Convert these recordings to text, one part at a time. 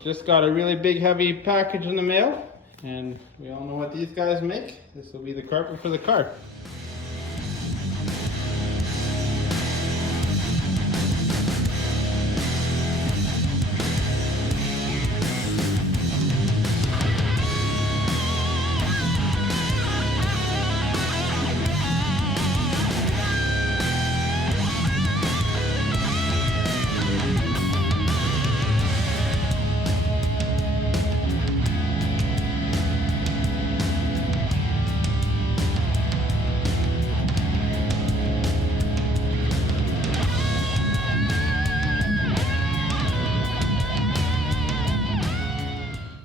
Just got a really big heavy package in the mail, and we all know what these guys make. This will be the carpet for the car.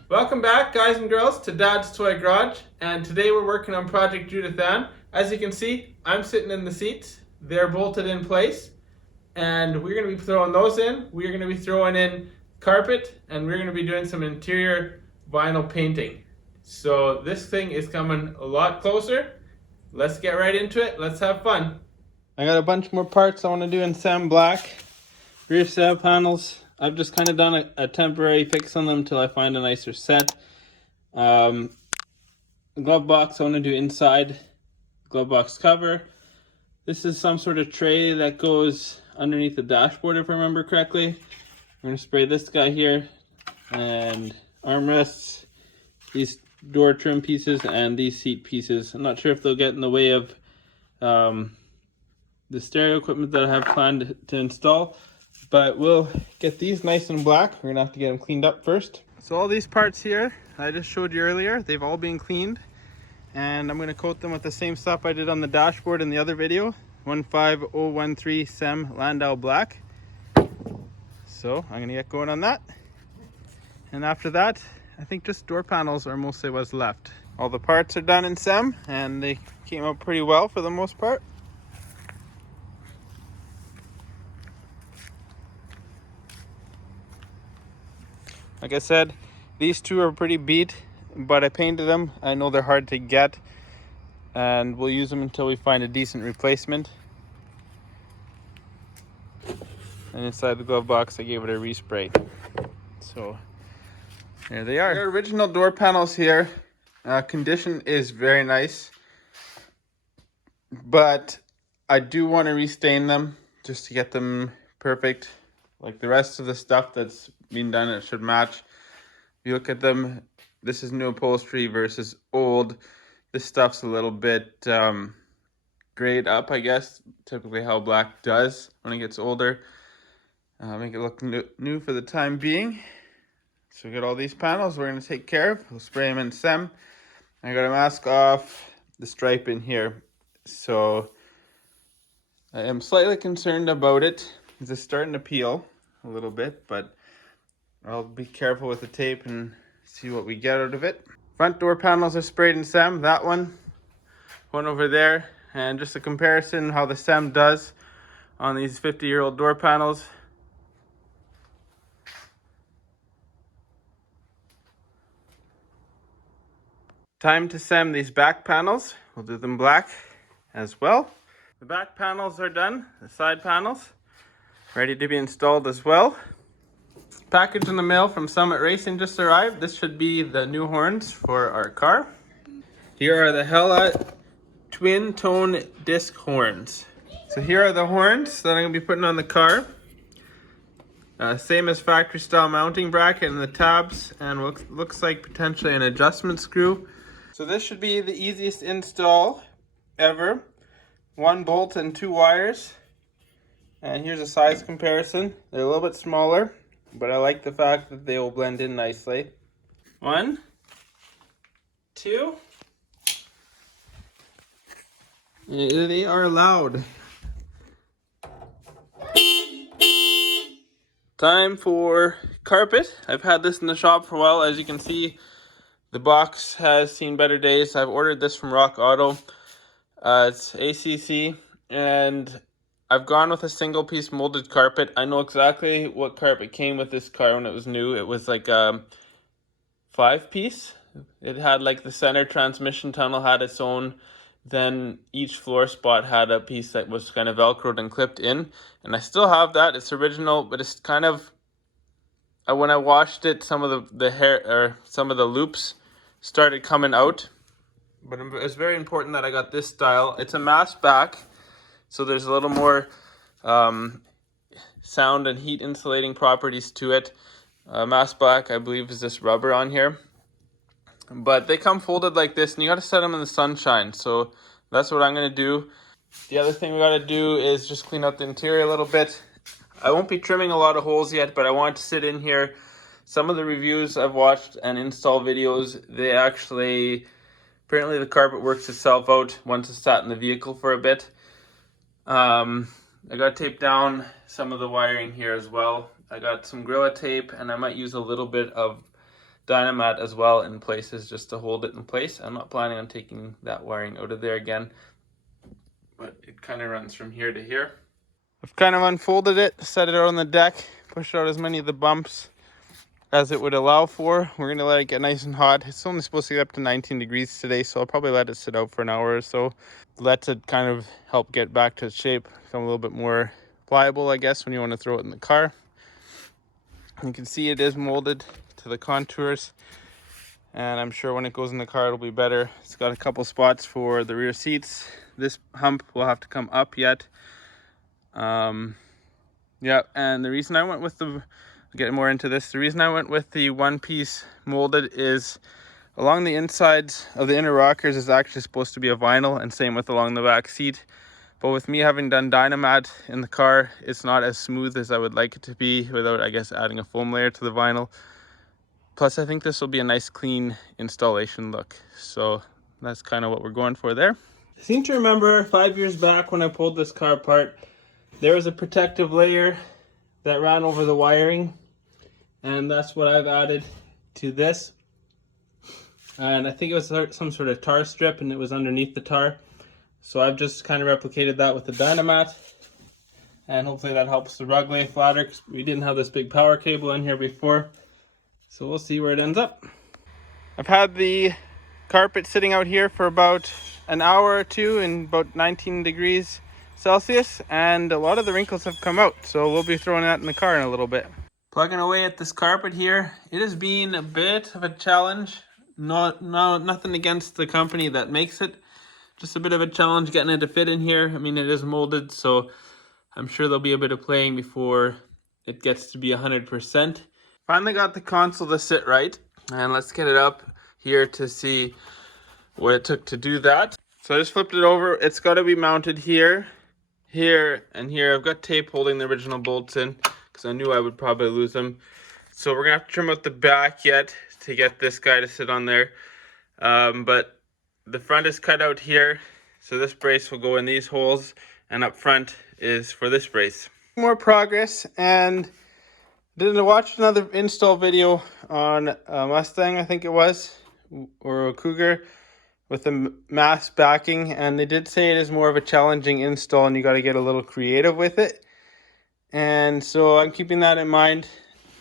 Welcome back, guys and girls, to Dad's Toy Garage, and today we're working on Project Judithann. As you can see, I'm sitting in the seats. They're bolted in place, and we're going to be throwing those in. We're going to be throwing in carpet, and we're going to be doing some interior vinyl painting. So this thing is coming a lot closer. Let's get right into it. Let's have fun. I got a bunch more parts I want to do in Sam Black. Rear stab panels. I've just kind of done a temporary fix on them until I find a nicer set. The glove box I want to do inside. Glove box cover. This is some sort of tray that goes underneath the dashboard, if I remember correctly. I'm going to spray this guy here, and armrests, these door trim pieces, and these seat pieces. I'm not sure if they'll get in the way of the stereo equipment that I have planned to install, but we'll get these nice and black. We're gonna have to get them cleaned up first. So all these parts here I just showed you earlier, they've all been cleaned, and I'm gonna coat them with the same stuff I did on the dashboard in the other video, 15013 SEM Landau Black. So I'm gonna get going on that, and after that I think just door panels are mostly what's left. All the parts are done in SEM, and they came out pretty well for the most part. Like I said, these two are pretty beat, but I painted them. I know they're hard to get, and we'll use them until we find a decent replacement. And inside the glove box, I gave it a respray. So here they are. The original door panels here. Condition is very nice, but I do want to restain them just to get them perfect. Like the rest of the stuff that's been done, it should match. If you look at them, this is new upholstery versus old. This stuff's a little bit grayed up, I guess. Typically how black does when it gets older. Make it look new for the time being. So we got all these panels we're going to take care of. We'll spray them in SEM. I got to mask off the stripe in here. So I am slightly concerned about it. It's starting to peel a little bit, but I'll be careful with the tape and see what we get out of it. Front door panels are sprayed in SEM. That one over there, and just a comparison how the SEM does on these 50-year-old door panels. Time to SEM these back panels. We'll do them black as well. The back panels are done. The side panels ready to be installed as well. Package in the mail from Summit Racing just arrived. This should be the new horns for our car. Here are the Hella twin tone disc horns. So here are the horns that I'm going to be putting on the car. Same as factory style mounting bracket and the tabs, and looks like potentially an adjustment screw. So this should be the easiest install ever. 1 bolt and 2 wires. And here's a size comparison. They're a little bit smaller, but I like the fact that they will blend in nicely. 1, 2. They are loud. Time for carpet. I've had this in the shop for a while. As you can see, the box has seen better days. I've ordered this from Rock Auto. It's ACC, and I've gone with a single piece molded carpet. I know exactly what carpet came with this car when it was new. It was like a 5-piece. It had like the center transmission tunnel had its own. Then each floor spot had a piece that was kind of velcroed and clipped in. And I still have that. It's original, but it's kind of when I washed it, some of the hair or some of the loops started coming out. But it's very important that I got this style. It's a mass back, so there's a little more sound and heat insulating properties to it. Mass black, I believe, is this rubber on here. But they come folded like this, and you got to set them in the sunshine. So that's what I'm going to do. The other thing we got to do is just clean up the interior a little bit. I won't be trimming a lot of holes yet, but I want to sit in here. Some of the reviews I've watched and install videos, they actually, apparently the carpet works itself out once it's sat in the vehicle for a bit. I got to tape down some of the wiring here as well. I got some Gorilla tape, and I might use a little bit of Dynamat as well in places just to hold it in place. I'm not planning on taking that wiring out of there again, but it kind of runs from here to here. I've kind of unfolded it, set it out on the deck, pushed out as many of the bumps as it would allow for. We're going to let it get nice and hot. It's only supposed to get up to 19 degrees today, so I'll probably let it sit out for an hour or so. Let it kind of help get back to shape, become a little bit more pliable, I guess, when you want to throw it in the car. You can see it is molded to the contours, and I'm sure when it goes in the car it'll be better. It's got a couple spots for the rear seats. This hump will have to come up yet. Yeah, and the reason I went with getting more into this, the reason I went with the one-piece molded is along the insides of the inner rockers is actually supposed to be a vinyl, and same with along the back seat. But with me having done Dynamat in the car, it's not as smooth as I would like it to be without, I guess, adding a foam layer to the vinyl. Plus, I think this will be a nice clean installation look. So that's kind of what we're going for there. I seem to remember 5 years back when I pulled this car apart, there was a protective layer that ran over the wiring, and that's what I've added to this. And I think it was some sort of tar strip, and it was underneath the tar. So I've just kind of replicated that with the Dynamat, and hopefully that helps the rug lay flatter, because we didn't have this big power cable in here before. So we'll see where it ends up. I've had the carpet sitting out here for about an hour or two in about 19 degrees Celsius, and a lot of the wrinkles have come out. So we'll be throwing that in the car in a little bit. Plugging away at this carpet here, it has been a bit of a challenge. Nothing against the company that makes it. Just a bit of a challenge getting it to fit in here. I mean, it is molded, so I'm sure there'll be a bit of playing before it gets to be 100%. Finally got the console to sit right, and let's get it up here to see what it took to do that. So I just flipped it over. It's got to be mounted here, here, and here. I've got tape holding the original bolts in because I knew I would probably lose them. So we're going to have to trim out the back yet to get this guy to sit on there. But the front is cut out here, so this brace will go in these holes, and up front is for this brace. More progress, and did watch another install video on a Mustang, I think it was, or a Cougar, with a mass backing, and they did say it is more of a challenging install, and you got to get a little creative with it. And so I'm keeping that in mind,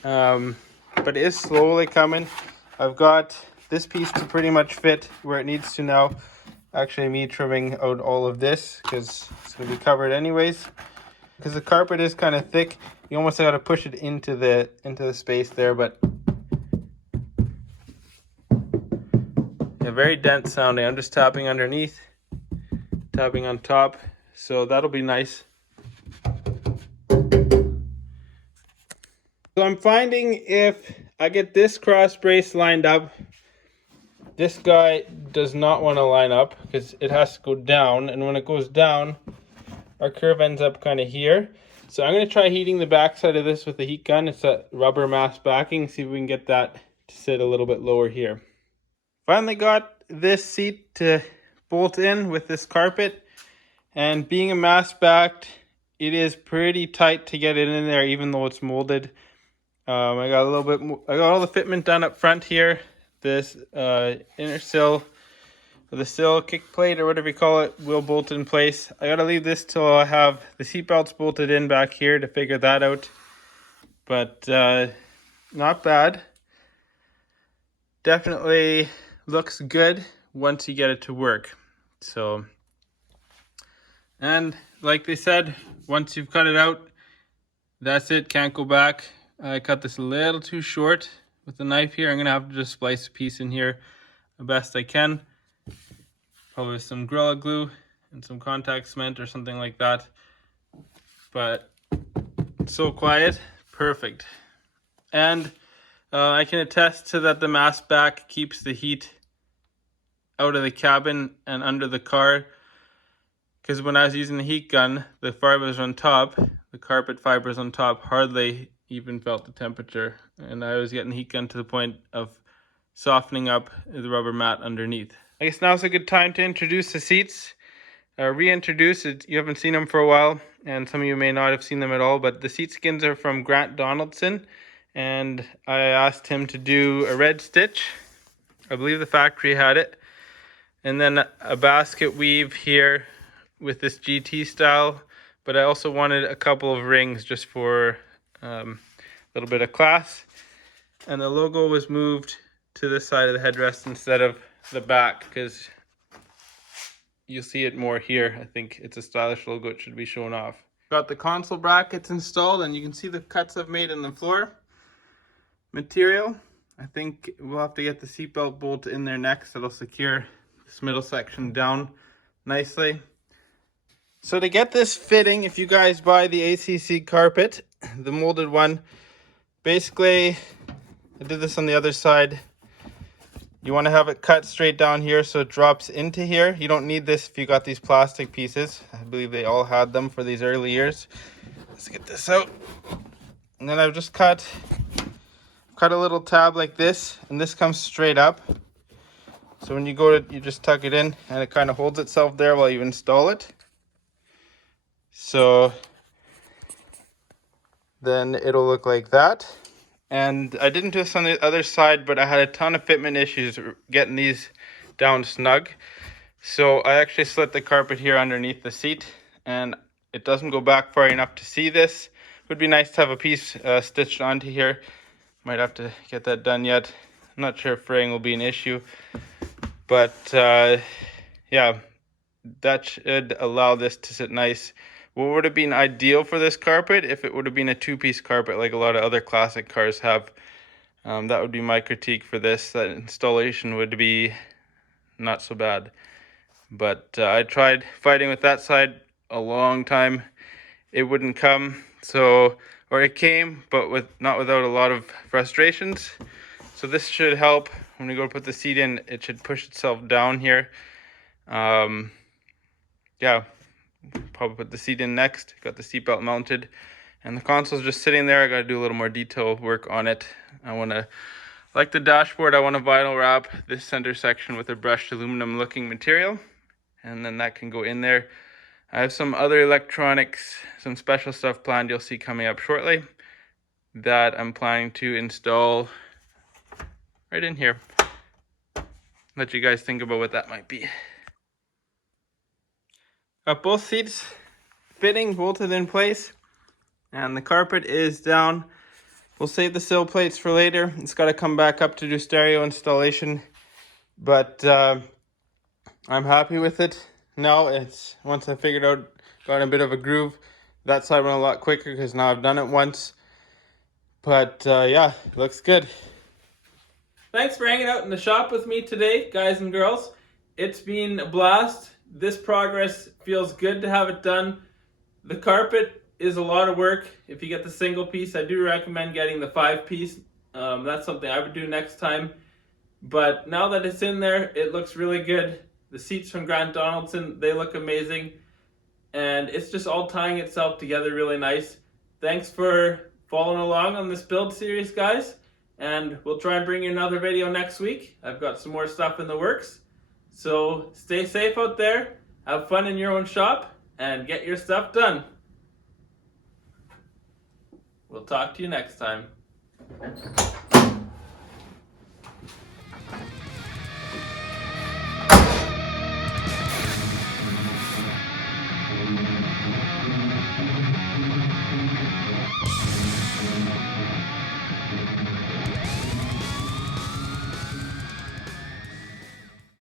but it is slowly coming. I've got this piece to pretty much fit where it needs to now. Actually, me trimming out all of this because it's going to be covered anyways. Because the carpet is kind of thick, you almost got to push it into the space there. But yeah, very dense sounding. I'm just tapping underneath, tapping on top, so that'll be nice. So I'm finding if I get this cross brace lined up, this guy does not want to line up because it has to go down, and when it goes down, our curve ends up kind of here. So I'm going to try heating the backside of this with the heat gun. It's a rubber mass backing, see if we can get that to sit a little bit lower here. Finally got this seat to bolt in with this carpet, and being a mass backed, it is pretty tight to get it in there even though it's molded. I got a little bit more, I got all the fitment done up front here. This inner sill, or the sill kick plate or whatever you call it, will bolt in place. I gotta leave this till I have the seat belts bolted in back here to figure that out. But not bad. Definitely looks good once you get it to work. So, and like they said, once you've cut it out, that's it, can't go back. I cut this a little too short with the knife here. I'm gonna have to just splice a piece in here the best I can. Probably with some Gorilla Glue and some contact cement or something like that. But it's so quiet, perfect. And I can attest to that the mask back keeps the heat out of the cabin and under the car, because when I was using the heat gun, the fibers on top, the carpet fibers on top, hardly even felt the temperature, and I was getting the heat gun to the point of softening up the rubber mat underneath. I guess now's a good time to introduce the seats. Reintroduce it. You haven't seen them for a while, and some of you may not have seen them at all, but the seat skins are from Grant Donaldson, and I asked him to do a red stitch. I believe the factory had it. And then a basket weave here with this GT style, but I also wanted a couple of rings just for a little bit of class. And the logo was moved to this side of the headrest instead of the back, because you'll see it more here. I think it's a stylish logo, it should be shown off. Got the console brackets installed, and you can see the cuts I've made in the floor material. I think we'll have to get the seatbelt bolt in there next. It'll secure this middle section down nicely. So to get this fitting, if you guys buy the ACC carpet, the molded one, basically I did this on the other side. You want to have it cut straight down here so it drops into here. You don't need this if you got these plastic pieces. I believe they all had them for these early years. Let's get this out. And then I've just cut a little tab like this, and this comes straight up. So when you go to, you just tuck it in, and it kind of holds itself there while you install it. So then it'll look like that. And I didn't do this on the other side, but I had a ton of fitment issues getting these down snug. So I actually slit the carpet here underneath the seat, and it doesn't go back far enough to see this. It would be nice to have a piece stitched onto here. Might have to get that done yet. I'm not sure if fraying will be an issue. But yeah, that should allow this to sit nice. What would have been ideal for this carpet if it would have been a two-piece carpet like a lot of other classic cars have. That would be my critique for this. That installation would be not so bad. But I tried fighting with that side a long time. It wouldn't come, so, or it came, but not without a lot of frustrations. So this should help. When we go to put the seat in, it should push itself down here. Yeah, probably put the seat in next. Got the seatbelt mounted, and the console's just sitting there. I got to do a little more detail work on it. I want to, like the dashboard, I want to vinyl wrap this center section with a brushed aluminum looking material, and then that can go in there. I have some other electronics, some special stuff planned you'll see coming up shortly that I'm planning to install right in here. Let you guys think about what that might be. Got both seats fitting, bolted in place, and the carpet is down. We'll save the sill plates for later. It's got to come back up to do stereo installation, but I'm happy with it now. It's once I figured out, got a bit of a groove. That side went a lot quicker because now I've done it once. But yeah, looks good. Thanks for hanging out in the shop with me today, guys and girls. It's been a blast. This progress feels good to have it done. The carpet is a lot of work. If you get the single piece, I do recommend getting the 5-piece. That's something I would do next time. But now that it's in there, it looks really good. The seats from Grant Donaldson, they look amazing. And it's just all tying itself together really nice. Thanks for following along on this build series, guys. And we'll try and bring you another video next week. I've got some more stuff in the works. So stay safe out there, have fun in your own shop, and get your stuff done. We'll talk to you next time.